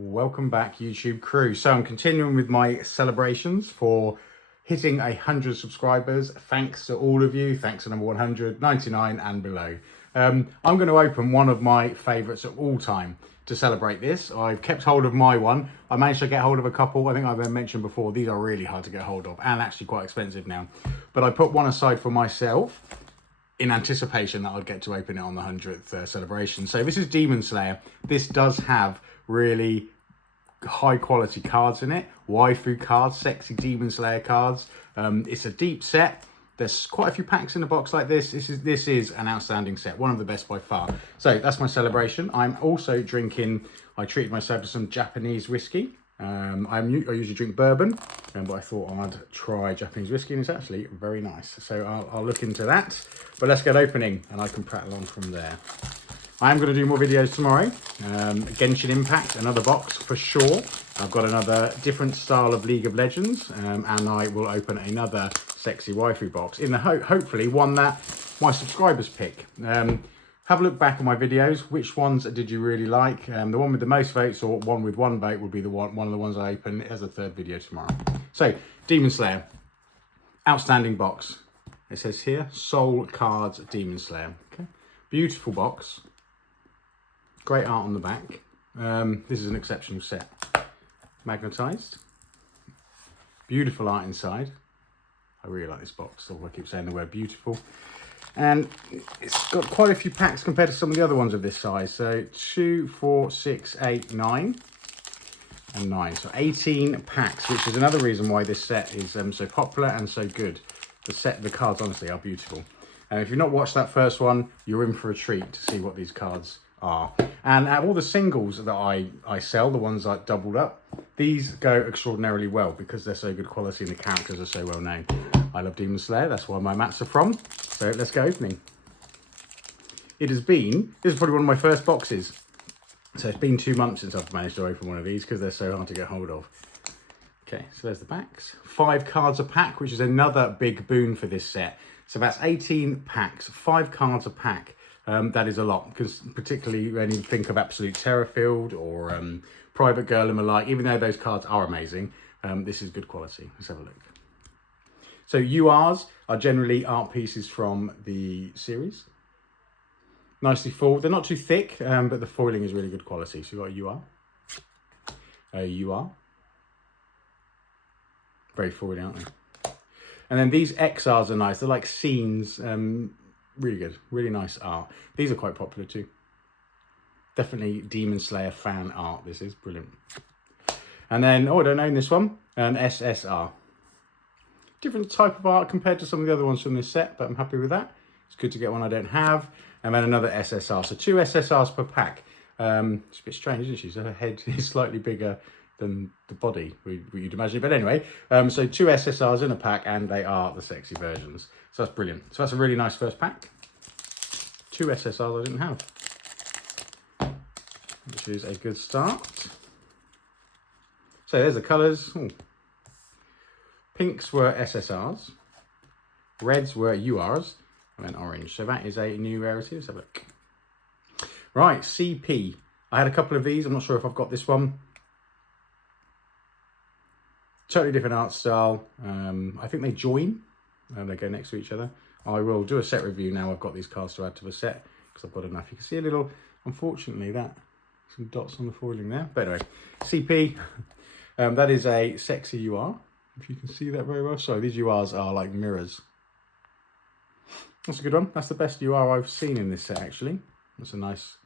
Welcome back, YouTube crew. So I'm continuing with my celebrations for hitting 100 subscribers. Thanks to all of you. Thanks to number 100, 99 and below. I'm going to open one of my favourites of all time to celebrate this. I've kept hold of my one. I managed to get hold of a couple. I think I've mentioned before, these are really hard to get hold of and actually quite expensive now. But I put one aside for myself in anticipation that I'd get to open it on the 100th celebration. So this is Demon Slayer. This does have really high quality cards in it, waifu cards, sexy Demon Slayer cards. It's a deep set. There's quite a few packs in a box like this. This is an outstanding set, one of the best by far. So that's my celebration. I'm also drinking, I treated myself to some Japanese whiskey. I usually drink bourbon, but I thought I'd try Japanese whiskey, and it's actually very nice. So I'll look into that. But let's get opening, and I can prattle on from there. I am going to do more videos tomorrow. Genshin Impact, another box for sure. I've got another different style of League of Legends, and I will open another sexy waifu box in the hopefully one that my subscribers pick. Have a look back at my videos. Which ones did you really like? The one with the most votes or one with one vote will be the one of the ones I open as a third video tomorrow. So, Demon Slayer. Outstanding box. It says here, Soul Cards Demon Slayer. Okay. Beautiful box. Great art on the back. This is an exceptional set. Magnetized. Beautiful art inside. I really like this box, so I keep saying the word beautiful. And it's got quite a few packs compared to some of the other ones of this size. So 2, 4, 6, 8, 9 and 9. So 18 packs, which is another reason why this set is so popular and so good. The cards honestly are beautiful. And if you've not watched that first one, you're in for a treat to see what these cards are. And out of all the singles that I sell, the ones like doubled up, these go extraordinarily well because they're so good quality and the characters are so well known. I love Demon Slayer, that's where my mats are from. So let's get opening. This is probably one of my first boxes. So it's been 2 months since I've managed to open one of these because they're so hard to get hold of. Okay, so there's the backs. 5 cards a pack, which is another big boon for this set. So that's 18 packs, 5 cards a pack. That is a lot, because particularly when you think of Absolute Terrorfield or Private Girl and the like, even though those cards are amazing, this is good quality. Let's have a look. So URs are generally art pieces from the series. Nicely foiled. They're not too thick, but the foiling is really good quality. So you've got a UR. Very foily, aren't they? And then these XRs are nice. They're like scenes. Really good, really nice art. These are quite popular too. Definitely Demon Slayer fan art. This is brilliant. And then, I don't own this one, an SSR. Different type of art compared to some of the other ones from this set, but I'm happy with that. It's good to get one I don't have. And then another SSR. So 2 SSRs per pack. It's a bit strange, isn't she? So her head is slightly bigger than the body, you'd imagine. But anyway, so 2 SSRs in a pack, and they are the sexy versions. So that's brilliant. So that's a really nice first pack. 2 SSRs I didn't have, which is a good start. So there's the colours. Ooh. Pinks were SSRs, reds were URs, and then orange. So that is a new rarity. Let's have a look. Right, CP. I had a couple of these. I'm not sure if I've got this one. Totally different art style. I think they join. They go next to each other. I will do a set review now. I've got these cards to add to the set because I've got enough. You can see a little, unfortunately, some dots on the foiling there. But anyway, CP. That is a sexy UR. If you can see that very well. Sorry, these URs are like mirrors. That's a good one. That's the best UR I've seen in this set, actually. That's a nice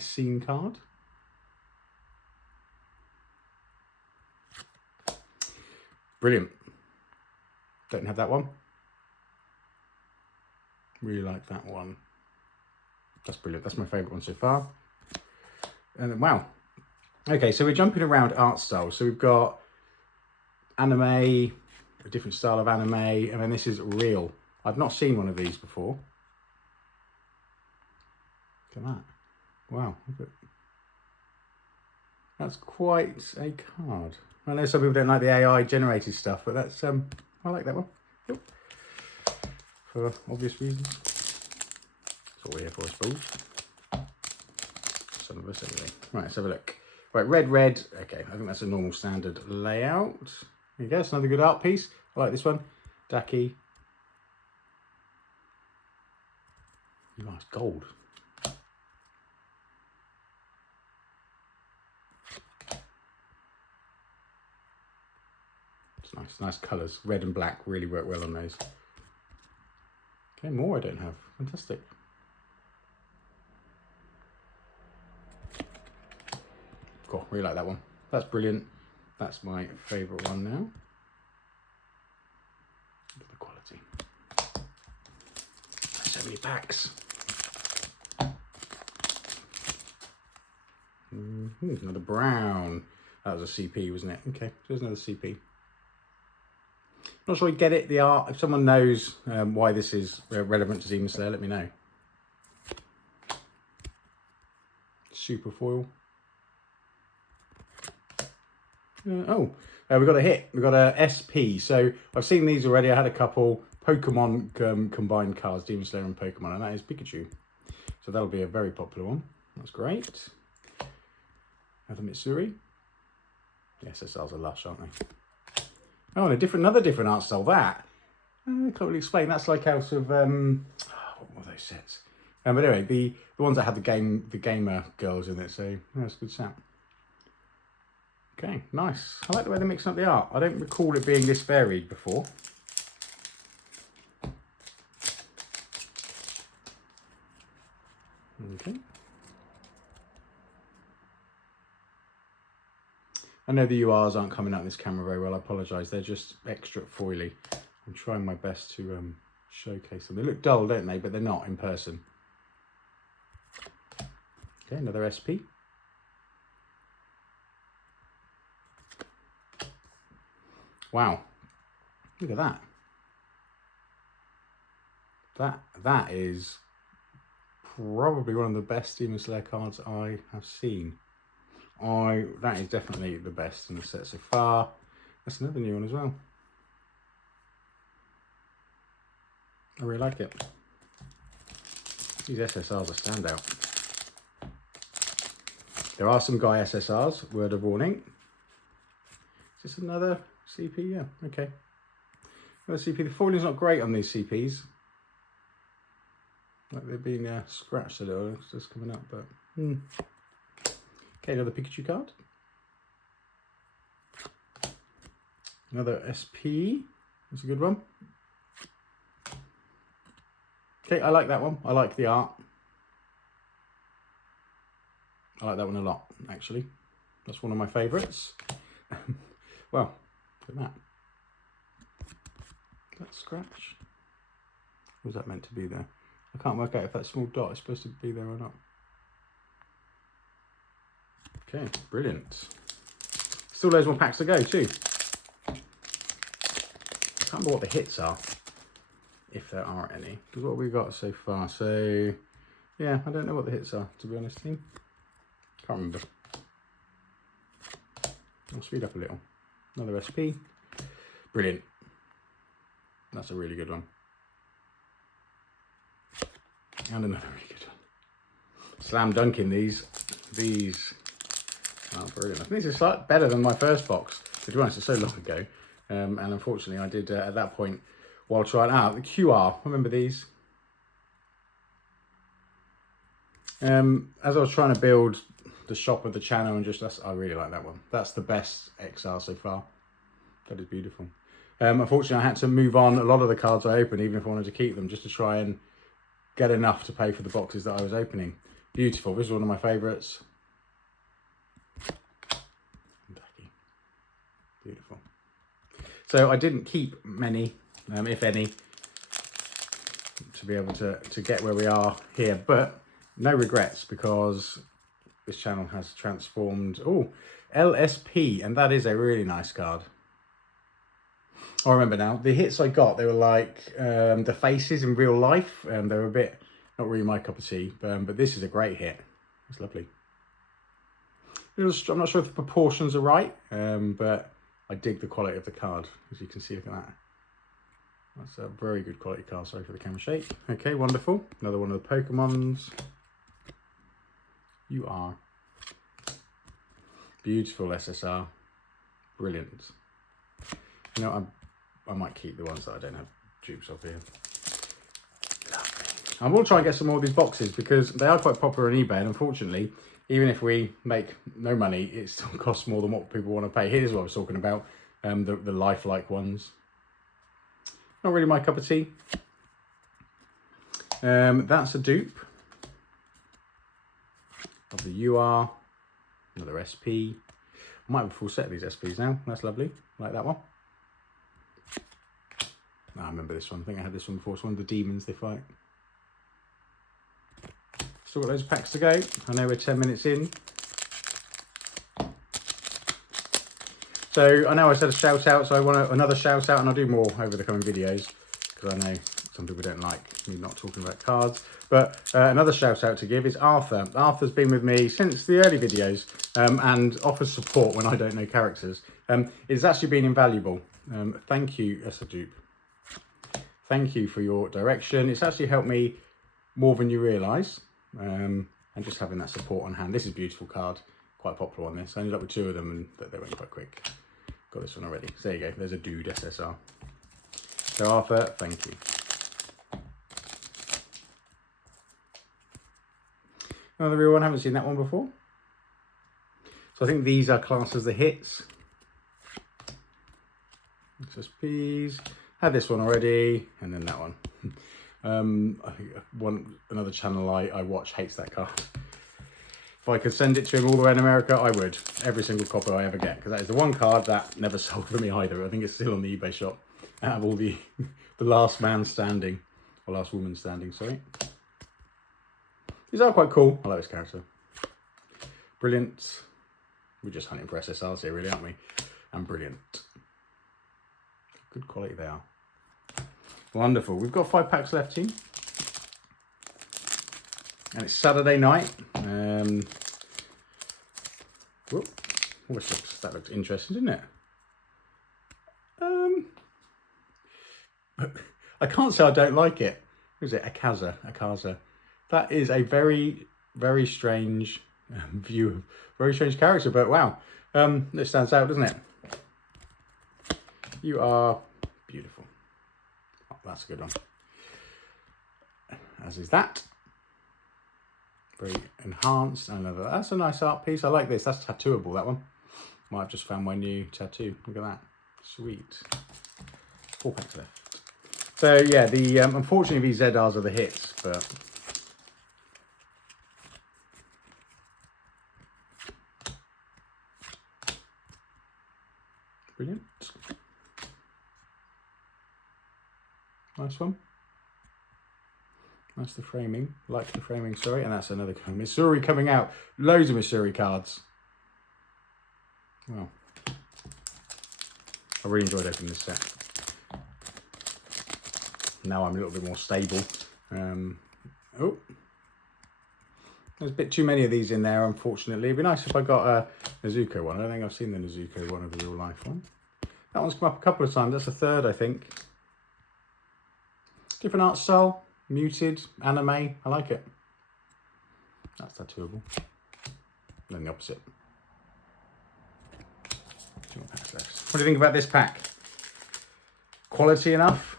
scene card. Brilliant. Don't have that one. Really like that one. That's brilliant. That's my favourite one so far. And wow. Okay, so we're jumping around art styles. So we've got anime, a different style of anime, and then this is real. I've not seen one of these before. Look at that. Wow. That's quite a card. I know some people don't like the AI generated stuff, but that's I like that one. Yep. For obvious reasons. That's what we're here for, I suppose. Some of us anyway. Right, let's have a look. Right, red, red. Okay, I think that's a normal standard layout. There you go, it's another good art piece. I like this one. Daki. Nice gold. It's nice, nice colours. Red and black really work well on those. Okay, more I don't have. Fantastic. Cool, really like that one. That's brilliant. That's my favourite one now. Look at the quality. So many packs. Another brown. That was a CP, wasn't it? Okay, so there's another CP. Not sure I get it, the art. If someone knows why this is relevant to Demon Slayer, let me know. Super foil. We got a hit. We got a SP. So I've seen these already. I had a couple Pokemon combined cards, Demon Slayer and Pokemon, and that is Pikachu. So that'll be a very popular one. That's great. Another Mitsuri. The SSRs are lush, aren't they? Oh, and another different art style. That I can't really explain. That's like out of what were those sets? But anyway, the ones that had the gamer girls in it. So that's a good set. Okay, nice. I like the way they're mixing up the art. I don't recall it being this varied before. Okay. I know the URs aren't coming out in this camera very well. I apologise. They're just extra foily. I'm trying my best to showcase them. They look dull, don't they? But they're not in person. Okay, another SP. Wow. Look at that. That is probably one of the best Demon Slayer cards I have seen. That is definitely the best in the set so far. That's another new one as well. I really like it. These SSRs are standout. There are some Guy SSRs, word of warning. Is this another CP? Yeah, okay. Another CP. The foiling's not great on these CPs. Like they're being scratched a little. It's just coming up, but... Okay, another Pikachu card. Another SP. That's a good one. Okay, I like that one. I like the art. I like that one a lot, actually. That's one of my favourites. Well, look at that. That scratch. What was that meant to be there? I can't work out if that small dot is supposed to be there or not. Okay, brilliant. Still loads more packs to go too. I can't remember what the hits are, if there are any. Because what have we got so far? So, yeah, I don't know what the hits are, to be honest with you. Can't remember. I'll speed up a little. Another SP. Brilliant. That's a really good one. And another really good one. Slam dunking these. Oh, brilliant. I think this is slightly better than my first box. To be honest, it's so long ago. And unfortunately, I did, at that point, while trying out, the QR, remember these? As I was trying to build the shop of the channel and I really like that one. That's the best XR so far. That is beautiful. Unfortunately, I had to move on a lot of the cards I opened, even if I wanted to keep them, just to try and get enough to pay for the boxes that I was opening. Beautiful. This is one of my favourites. Beautiful. So I didn't keep many, if any, to be able to get where we are here, but no regrets because this channel has transformed. Oh, LSP, and that is a really nice card. I remember now, the hits I got, they were like the faces in real life. They were a bit, not really my cup of tea, but this is a great hit. It's lovely. I'm not sure if the proportions are right, but I dig the quality of the card, as you can see. Look at that. That's a very good quality card. Sorry for the camera shake. Okay, wonderful. Another one of the Pokemons. You are. Beautiful SSR. Brilliant. You know, I might keep the ones that I don't have dupes of here. I will try and get some more of these boxes because they are quite popular on eBay, and unfortunately, even if we make no money, it still costs more than what people want to pay. Here's what I was talking about, the lifelike ones. Not really my cup of tea. That's a dupe of the UR, another SP. I might have a full set of these SPs now. That's lovely, like that one. I remember this one. I think I had this one before. It's one of the demons they fight. Still got loads of packs to go. I know we're 10 minutes in. So I know I said a shout out, so I want another shout out, and I'll do more over the coming videos because I know some people don't like me not talking about cards. But another shout out to give is Arthur. Arthur's been with me since the early videos and offers support when I don't know characters. It's actually been invaluable. Thank you, that's a dupe. Thank you for your direction. It's actually helped me more than you realise. And just having that support on hand. This is a beautiful card. Quite popular on this. I ended up with 2 of them and they went quite quick. Got this one already. So there you go. There's a dude SSR. So Arthur, thank you. Another real one. I haven't seen that one before. So I think these are classed as the hits. XSPs. Had this one already, and then that one. I think another channel I watch hates that card. If I could send it to him all the way in America, I would. Every single copy I ever get, because that is the one card that never sold for me either. I think it's still on the eBay shop. Out of all the last man standing, or last woman standing, sorry. These are quite cool. I like this character. Brilliant. We're just hunting for SSRs here, really, aren't we? And brilliant. Good quality they are. Wonderful. We've got 5 packs left, team. And it's Saturday night. Whoop. That looks interesting, didn't it? I can't say I don't like it. Who's it? Akaza. That is a very, very strange view. Very strange character, but wow. It stands out, doesn't it? You are beautiful. Oh, that's a good one. As is that. Very enhanced. Another. That's a nice art piece. I like this. That's tattooable, that one. Might have just found my new tattoo. Look at that. Sweet. 4 packs left. So yeah, the unfortunately these ZRs are the hits, but brilliant. Nice one. That's the framing. Like the framing, sorry. And that's another Missouri coming out. Loads of Missouri cards. Well, I really enjoyed opening this set. Now I'm a little bit more stable. Oh, there's a bit too many of these in there, unfortunately. It'd be nice if I got a Nezuko one. I don't think I've seen the Nezuko one of the real life one. That one's come up a couple of times. That's the 3rd, I think. Different art style, muted, anime. I like it. That's tattooable. And then the opposite. 2 more packs left. What do you think about this pack? Quality enough?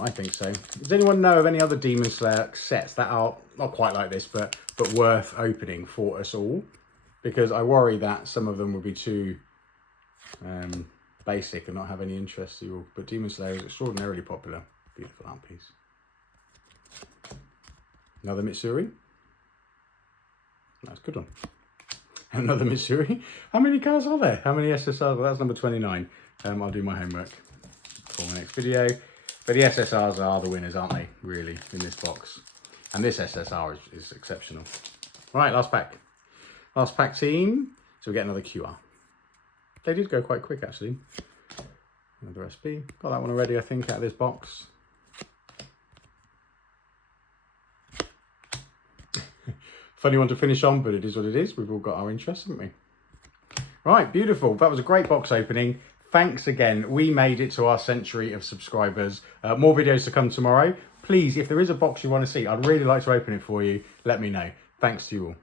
I think so. Does anyone know of any other Demon Slayer sets that are not quite like this, but worth opening for us all? Because I worry that some of them would be too basic and not have any interest to you all. But Demon Slayer is extraordinarily popular. Beautiful art piece. Another Mitsuri. That's a good one. Another Mitsuri. How many cards are there? How many SSRs? Well, that's number 29. I'll do my homework for my next video. But the SSRs are the winners, aren't they? Really, in this box. And this SSR is exceptional. Right, last pack. Last pack, team. So we get another QR. They did go quite quick, actually. Another SP. Got that one already, I think, out of this box. Funny one to finish on, but it is what it is. We've all got our interests, haven't we? Right, beautiful. That was a great box opening. Thanks again. We made it to our century of subscribers. More videos to come tomorrow. Please, if there is a box you want to see, I'd really like to open it for you. Let me know. Thanks to you all.